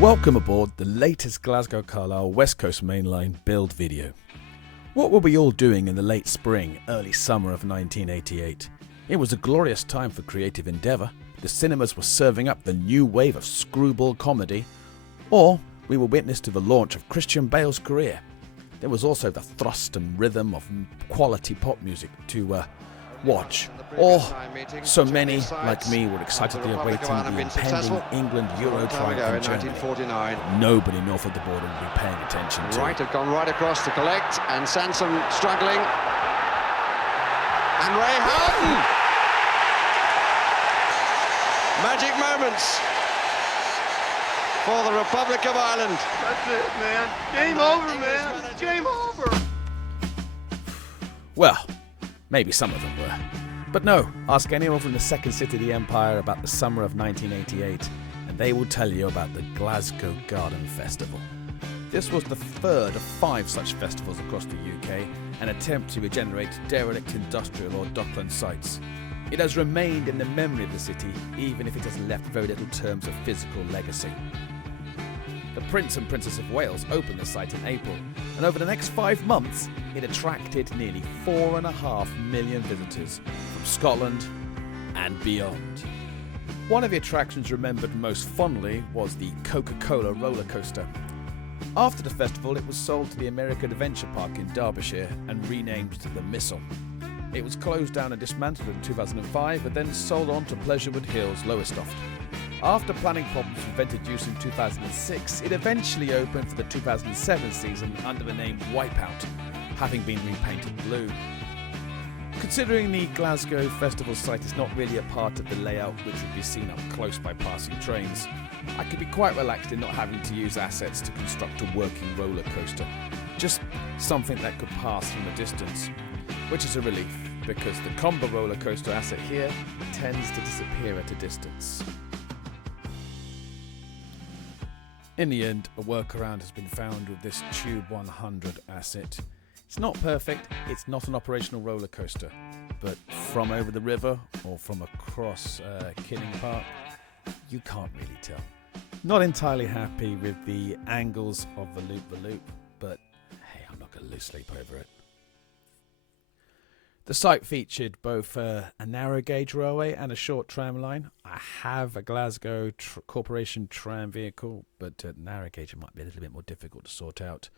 Welcome aboard the latest Glasgow Carlisle West Coast Mainline build video. What were we all doing in the late spring, early summer of 1988? It was a glorious time for creative endeavour. The cinemas were serving up the new wave of screwball comedy, or we were witness to the launch of Christian Bale's career. There was also the thrust and rhythm of quality pop music to watch, or so many like me were excitedly awaiting the impending England Euro triumph in Germany. Nobody north of the border would be paying attention to. Right, have gone right across to collect, and Sansom struggling, and Ray Houghton! Magic moments for the Republic of Ireland. That's it, man. Game over, man. Game over. Well, maybe some of them were. But no, ask anyone from the second city of the empire about the summer of 1988 and they will tell you about the Glasgow Garden Festival. This was the third of 5 such festivals across the UK, an attempt to regenerate derelict industrial or dockland sites. It has remained in the memory of the city, even if it has left very little terms of physical legacy. The Prince and Princess of Wales opened the site in April, and over the next 5 months, it attracted nearly 4.5 million visitors from Scotland and beyond. One of the attractions remembered most fondly was the Coca-Cola roller coaster. After the festival, it was sold to the American Adventure Park in Derbyshire and renamed to the Missile. It was closed down and dismantled in 2005 and then sold on to Pleasurewood Hills, Lowestoft. After planning problems prevented use in 2006, it eventually opened for the 2007 season under the name Wipeout, having been repainted blue. Considering the Glasgow Festival site is not really a part of the layout which would be seen up close by passing trains, I could be quite relaxed in not having to use assets to construct a working roller coaster, just something that could pass from a distance, which is a relief because the combo roller coaster asset here tends to disappear at a distance. In the end, a workaround has been found with this Tube 100 asset. It's not perfect, it's not an operational roller coaster, but from over the river or from across Killing Park, you can't really tell. Not entirely happy with the angles of the loop, but hey, I'm not going to lose sleep over it. The site featured both a narrow gauge railway and a short tram line. I have a Glasgow Corporation tram vehicle, but narrow gauge might be a little bit more difficult to sort out.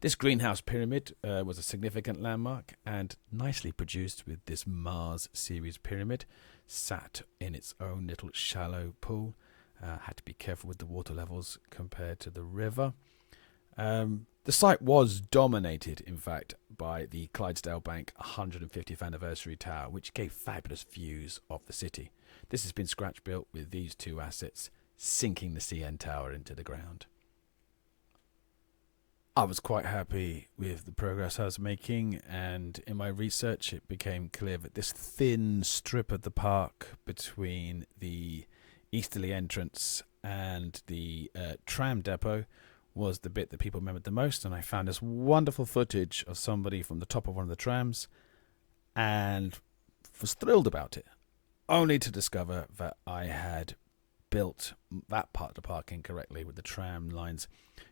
This greenhouse pyramid was a significant landmark and nicely produced with this Mars series pyramid, sat in its own little shallow pool. Had to be careful with the water levels compared to the river. The site was dominated, in fact, by the Clydeside Bank 150th anniversary tower, which gave fabulous views of the city. This has been scratch built with these 2 assets, sinking the CN tower into the ground. I was quite happy with the progress I was making, and in my research it became clear that this thin strip of the park between the easterly entrance and the tram depot was the bit that people remembered the most, and I found this wonderful footage of somebody from the top of one of the trams and was thrilled about it, only to discover that I had built that part of the park incorrectly, with the tram lines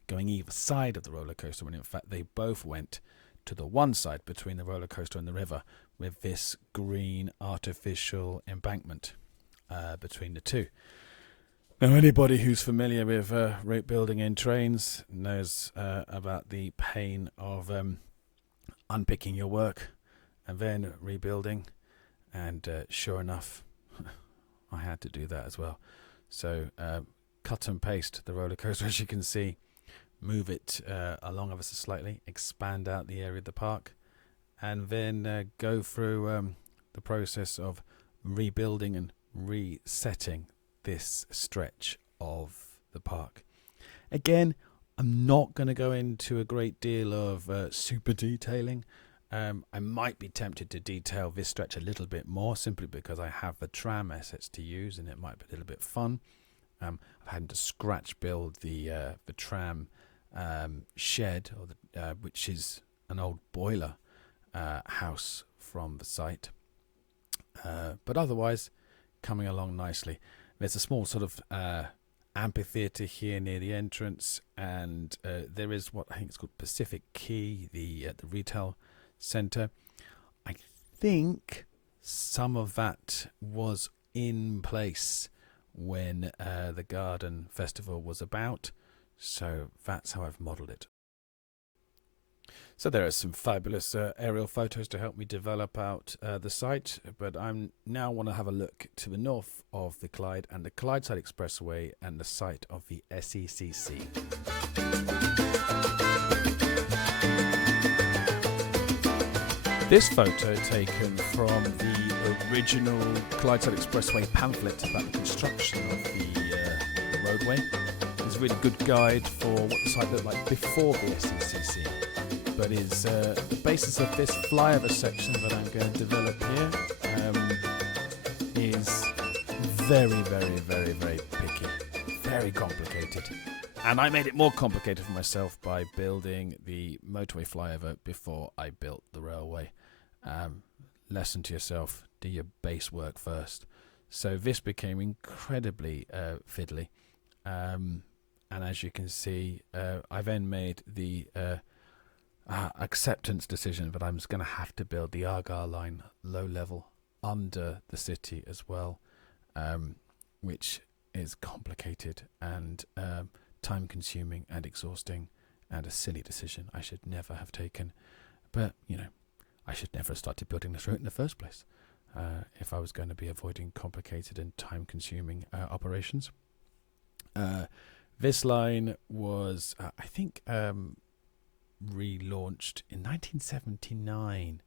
going either side of the roller coaster, when in fact they both went to the one side between the roller coaster and the river, with this green artificial embankment between the two. Now, anybody who's familiar with route building in trains knows about the pain of unpicking your work and then rebuilding, and sure enough, I had to do that as well. So cut and paste the roller coaster, as you can see, move it along ever so slightly, expand out the area of the park, and then go through the process of rebuilding and resetting this stretch of the park. Again, I'm not going to go into a great deal of super detailing. I might be tempted to detail this stretch a little bit more, simply because I have the tram assets to use, and it might be a little bit fun. I've had to scratch build the tram shed, or which is an old boiler house from the site. But otherwise, coming along nicely. There's a small sort of amphitheatre here near the entrance, and there is what I think is called Pacific Quay, the retail centre. I think some of that was in place when the Garden Festival was about, so that's how I've modelled it. So there are some fabulous aerial photos to help me develop out the site, but I now want to have a look to the north of the Clyde and the Clydeside Expressway and the site of the SECC. This photo taken from the original Clydeside Expressway pamphlet about the construction of the roadway. It's a really good guide for what the site looked like before the SECC. But is the basis of this flyover section that I'm going to develop here is very, very, very, very picky, very complicated. And I made it more complicated for myself by building the motorway flyover before I built the railway. Lesson to yourself, do your base work first. So this became incredibly fiddly. And as you can see, I then made the acceptance decision that I'm just going to have to build the Argyle line low level under the city as well, which is complicated and time consuming and exhausting, and a silly decision I should never have taken. But you know, I should never have started building this route in the first place if I was going to be avoiding complicated and time consuming operations. This line was I think relaunched in 1979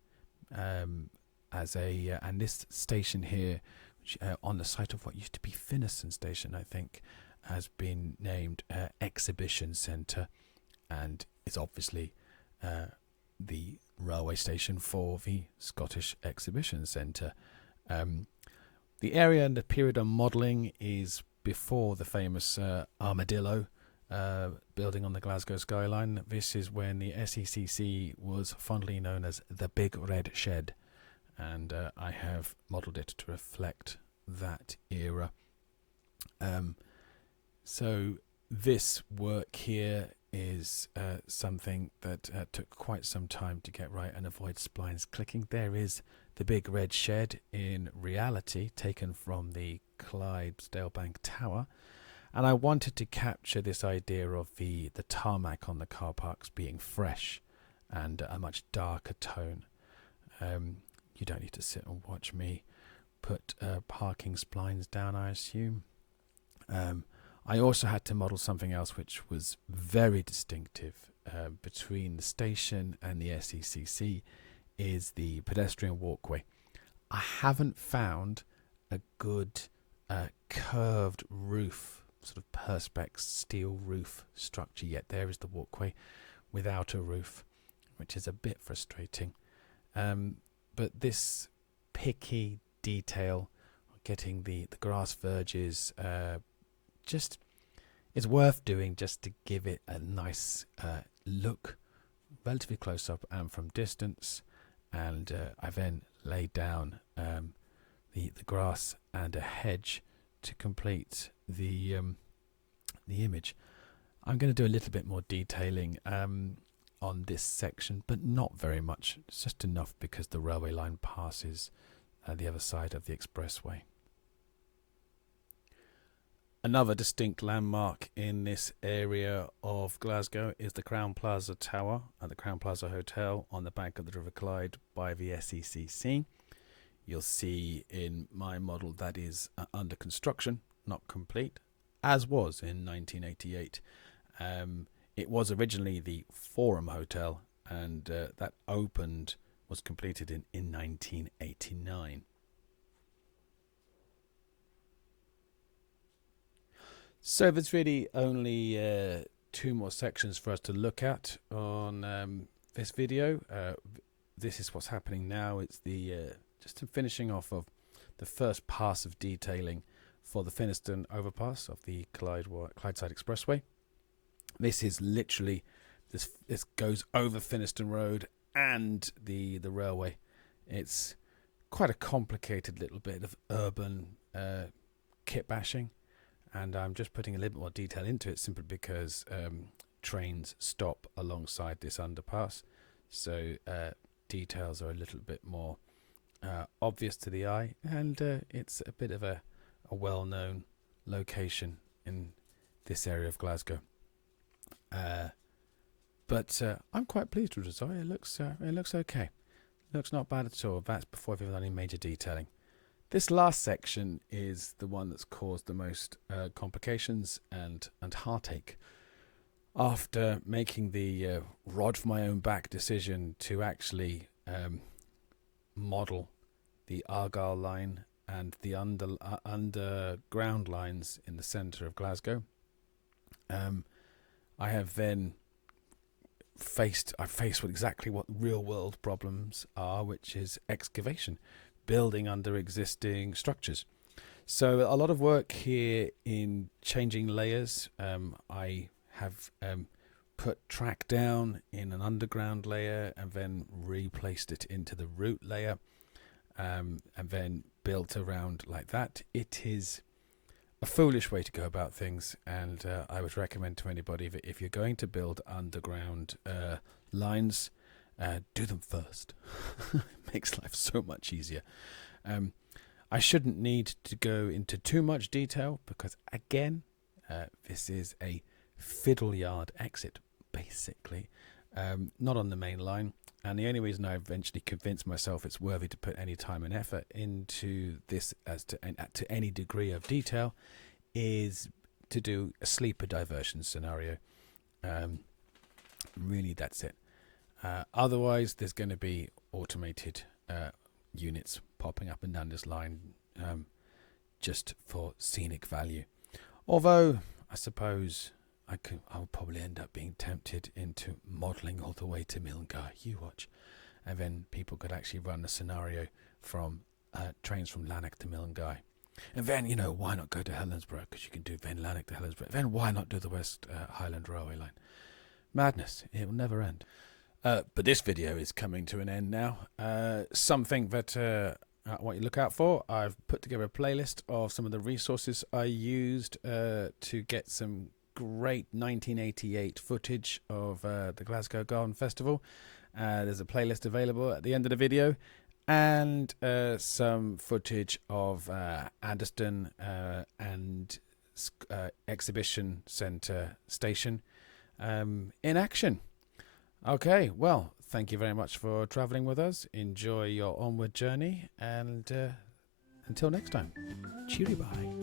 as a and this station here, which, on the site of what used to be Finniston Station, I think, has been named Exhibition Centre, and is obviously the railway station for the Scottish Exhibition Centre. The area and the period of modelling is before the famous Armadillo building on the Glasgow skyline. This is when the SECC was fondly known as the Big Red Shed, and I have modelled it to reflect that era. So this work here is something that took quite some time to get right and avoid splines clicking. There is the Big Red Shed in reality, taken from the Clydeside Bank Tower. And I wanted to capture this idea of the tarmac on the car parks being fresh and a much darker tone. You don't need to sit and watch me put parking splines down, I assume. I also had to model something else which was very distinctive between the station and the SECC, is the pedestrian walkway. I haven't found a good curved roof, sort of perspex steel roof structure yet. There is the walkway without a roof, which is a bit frustrating. But this picky detail, getting the grass verges, just is worth doing just to give it a nice look, relatively close up and from distance. And I then laid down the grass and a hedge to complete the image. I'm going to do a little bit more detailing on this section, but not very much. It's just enough because the railway line passes the other side of the expressway. Another distinct landmark in this area of Glasgow is the Crown Plaza Tower at the Crown Plaza Hotel on the bank of the River Clyde by the SECC. You'll see in my model that is under construction, not complete, as was in 1988. It was originally the Forum Hotel, and that was completed in 1989. So there's really only 2 more sections for us to look at on this video. this is what's happening now. It's the just finishing off of the first pass of detailing for the Finnieston overpass of the Clydeside Expressway. This is literally this goes over Finnieston Road and the railway. It's quite a complicated little bit of urban kit bashing, and I'm just putting a little bit more detail into it simply because trains stop alongside this underpass, so details are a little bit more obvious to the eye, and it's a bit of a well-known location in this area of Glasgow. But I'm quite pleased with the design. It looks okay. It looks not bad at all. That's before we've done any major detailing. This last section is the one that's caused the most complications and heartache. After making the rod for my own back decision to actually model the Argyle line and the underground lines in the centre of Glasgow, I have then faced exactly what real world problems are, which is excavation, building under existing structures. So a lot of work here in changing layers. I have put track down in an underground layer and then replaced it into the root layer, and then built around like that. It is a foolish way to go about things, and I would recommend to anybody that if you're going to build underground lines, do them first. It makes life so much easier. I shouldn't need to go into too much detail because, again, this is a fiddle yard exit, basically, not on the main line. And the only reason I eventually convinced myself it's worthy to put any time and effort into this as to any degree of detail is to do a sleeper diversion scenario. Really, that's it. Otherwise, there's going to be automated units popping up and down this line just for scenic value. Although, I suppose I'll probably end up being tempted into modelling all the way to Milngavie. You watch. And then people could actually run a scenario from trains from Lanark to Milngavie. And then, why not go to Helensburgh? Because you can do then Lanark to Helensburgh. Then why not do the West Highland Railway line? Madness. It will never end. But this video is coming to an end now. Something that I want you to look out for. I've put together a playlist of some of the resources I used to get some great 1988 footage of the Glasgow Garden Festival. There's a playlist available at the end of the video, and some footage of Anderston and Exhibition Centre Station in action. Okay, well, thank you very much for travelling with us. Enjoy your onward journey, and until next time, cheery bye.